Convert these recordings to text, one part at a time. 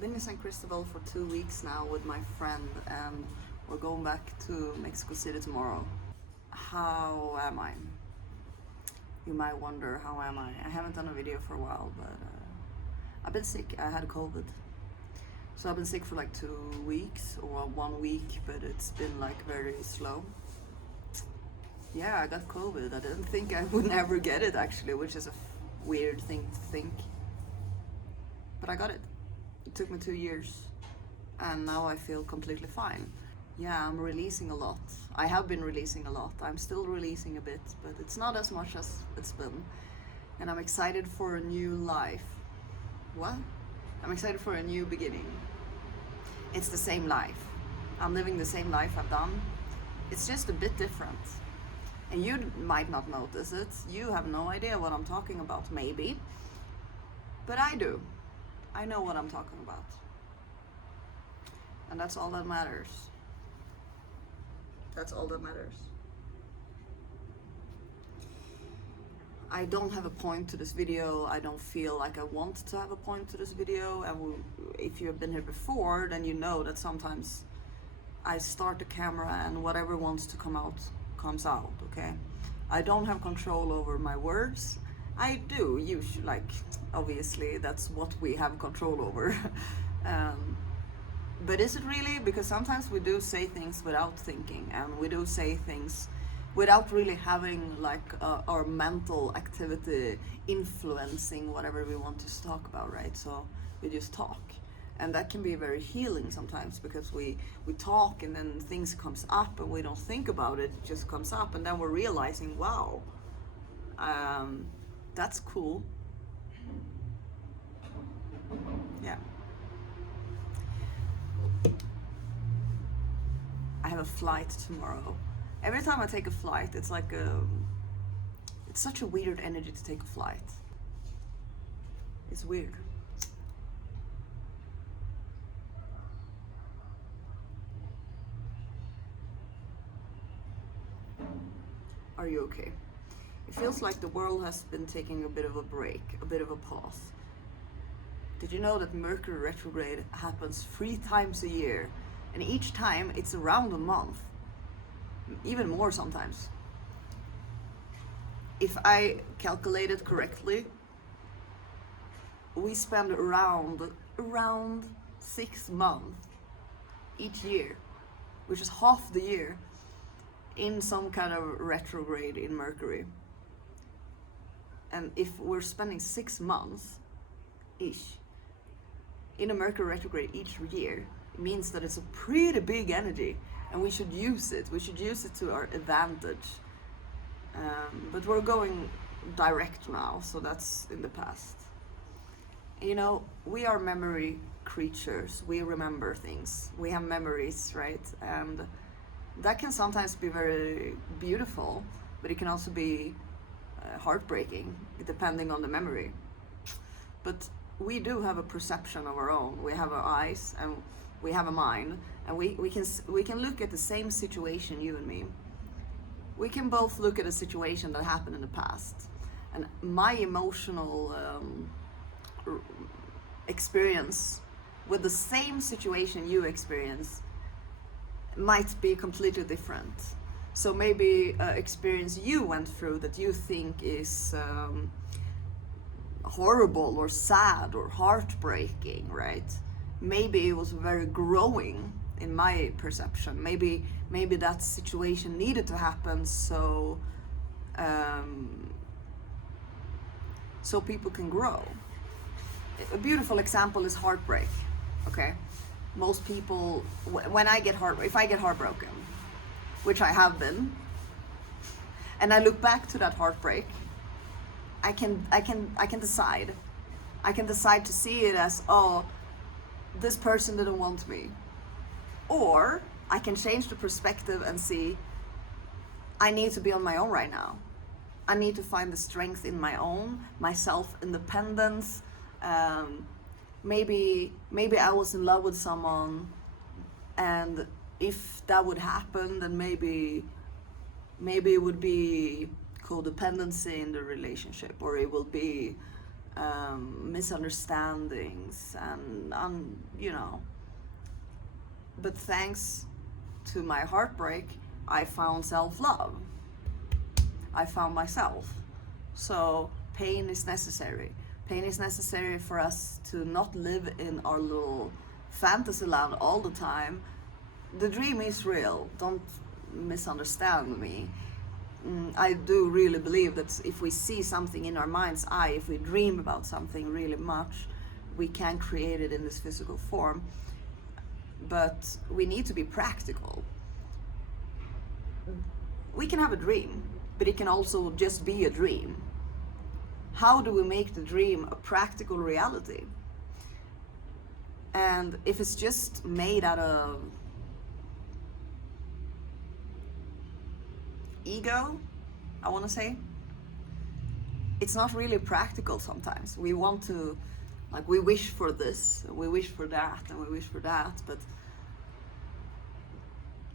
I've been in San Cristobal for 2 weeks now with my friend, and we're going back to Mexico City tomorrow. How am I? You might wonder, how am I? I haven't done a video for a while, but I've been sick. I had COVID. So I've been sick for like 2 weeks or 1 week, but it's been like very slow. Yeah, I got COVID. I didn't think I would never get it actually, which is a weird thing to think. But I got it. It took me 2 years, and now I feel completely fine. Yeah, I'm releasing a lot. I have been releasing a lot. I'm still releasing a bit, but it's not as much as it's been. And I'm excited for a new life. What? I'm excited for a new beginning. It's the same life. I'm living the same life I've done. It's just a bit different. And you might not notice it. You have no idea what I'm talking about, maybe. But I do. I know what I'm talking about. And that's all that matters. That's all that matters. I don't have a point to this video. I don't feel like I want to have a point to this video. And if you have been here before, then you know that sometimes I start the camera and whatever wants to come out comes out, okay? I don't have control over my words. I do, usually, like, obviously that's what we have control over. But is it really? Because sometimes we do say things without thinking, and we do say things without really having like our mental activity influencing whatever we want to talk about, right? So we just talk. And that can be very healing sometimes, because we talk and then things comes up and we don't think about it, it just comes up, and then we're realizing, wow, that's cool. Yeah. I have a flight tomorrow. Every time I take a flight, it's like it's such a weird energy to take a flight. It's weird. Are you okay? It feels like the world has been taking a bit of a break, a bit of a pause. Did you know that Mercury retrograde happens 3 times a year? And each time it's around a month, even more sometimes. If I calculated correctly, we spend around 6 months each year, which is half the year, in some kind of retrograde in Mercury. And if we're spending 6 months ish in a Mercury retrograde each year, it means that it's a pretty big energy, and we should use it. We should use it to our advantage. But we're going direct now, so that's in the past. You know, we are memory creatures. We remember things. We have memories, right? And that can sometimes be very beautiful, but it can also be heartbreaking, depending on the memory. But we do have a perception of our own. We have our eyes and we have a mind, and we can look at the same situation, you and me. We can both look at a situation that happened in the past, and my emotional experience with the same situation you experience might be completely different. So maybe experience you went through that you think is horrible or sad or heartbreaking, right? Maybe it was very growing in my perception. Maybe that situation needed to happen so so people can grow. A beautiful example is heartbreak. Okay, most people, when I get if I get heartbroken, which I have been, and I look back to that heartbreak, I can decide to see it as, oh, this person didn't want me. Or I can change the perspective and see, I need to be on my own right now. I need to find the strength in my own, my self-independence. Maybe I was in love with someone, and if that would happen, then maybe it would be codependency in the relationship, or it will be misunderstandings, and you know. But thanks to my heartbreak, I found self-love. I found myself. So pain is necessary. Pain is necessary for us to not live in our little fantasy land all the time. The dream is real. Don't misunderstand me. I do really believe that if we see something in our mind's eye, if we dream about something really much, we can create it in this physical form. But we need to be practical. We can have a dream, but it can also just be a dream. How do we make the dream a practical reality? And if it's just made out of ego, I want to say, it's not really practical sometimes. We want to, like, we wish for this, we wish for that, and we wish for that, but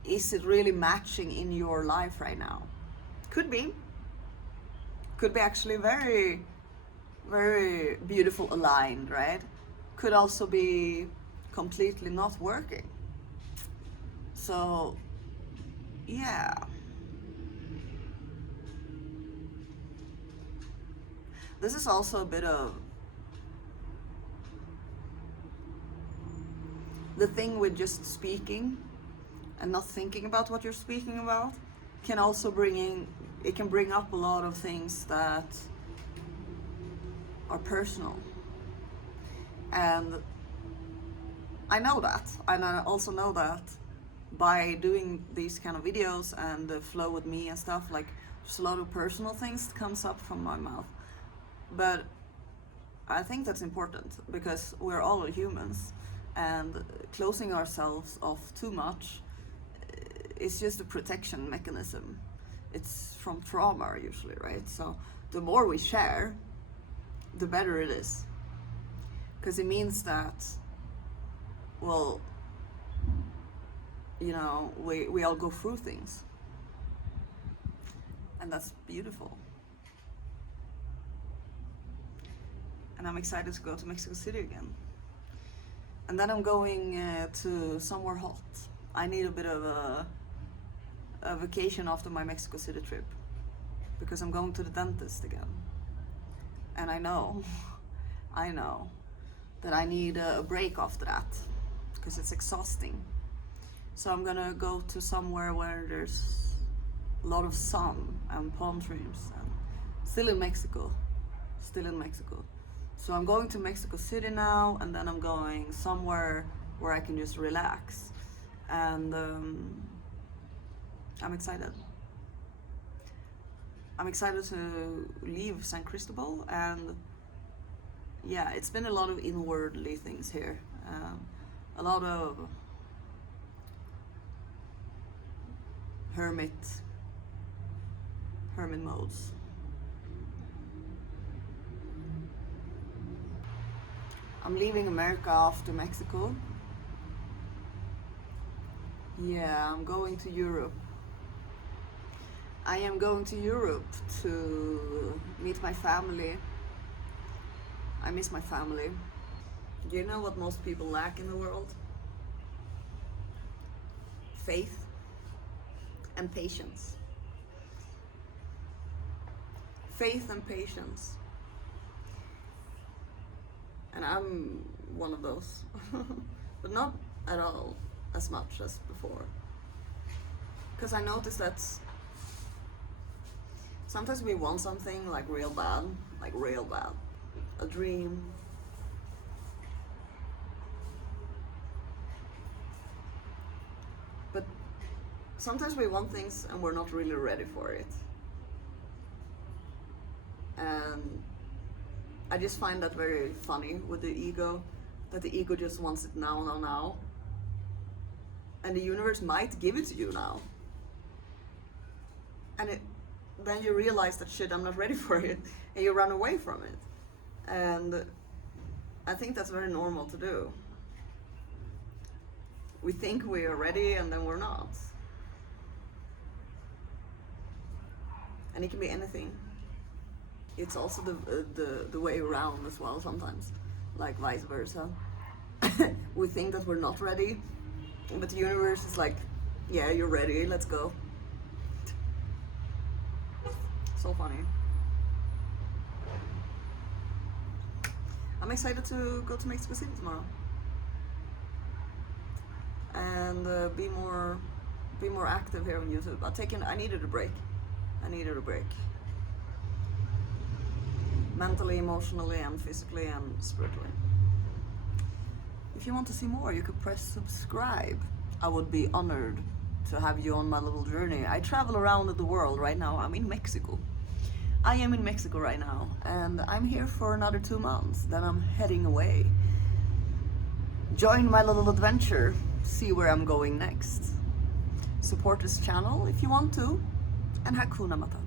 is it really matching in your life right now? Could be. Could be actually very, very beautiful aligned, right? Could also be completely not working. So, yeah. This is also a bit of the thing with just speaking and not thinking about what you're speaking about can also it can bring up a lot of things that are personal. And I know that, and I also know that by doing these kind of videos and the flow with me and stuff, like, there's a lot of personal things that comes up from my mouth. But I think that's important because we're all humans, and closing ourselves off too much is just a protection mechanism. It's from trauma usually, right? So the more we share, the better it is. Because it means that, well, you know, we all go through things. And that's beautiful. And I'm excited to go to Mexico City again. And then I'm going to somewhere hot. I need a bit of a vacation after my Mexico City trip, because I'm going to the dentist again. And I know that I need a break after that, because it's exhausting. So I'm gonna go to somewhere where there's a lot of sun and palm trees, and still in Mexico. So I'm going to Mexico City now, and then I'm going somewhere where I can just relax. And I'm excited. I'm excited to leave San Cristobal, and yeah, it's been a lot of inwardly things here. A lot of hermit modes. I'm leaving America after Mexico. Yeah, I'm going to Europe. I am going to Europe to meet my family. I miss my family. Do you know what most people lack in the world? Faith and patience. Faith and patience. And I'm one of those. But not at all as much as before. Because I noticed that sometimes we want something like real bad. A dream. But sometimes we want things and we're not really ready for it. And I just find that very funny with the ego, that the ego just wants it now. And the universe might give it to you now. And then you realize that, shit, I'm not ready for it, and you run away from it. And I think that's very normal to do. We think we are ready, and then we're not. And it can be anything. it's also the way around as well sometimes, like vice versa. We think that we're not ready, but the universe is like, yeah, you're ready, let's go. So funny. I'm excited to go to Mexico City tomorrow and be more active here on YouTube. I needed a break. Mentally, emotionally, and physically, and spiritually. If you want to see more, you could press subscribe. I would be honored to have you on my little journey. I travel around the world right now. I'm in Mexico. I am in Mexico right now, and I'm here for another 2 months. Then I'm heading away. Join my little adventure. See where I'm going next. Support this channel if you want to. And Hakuna Matata.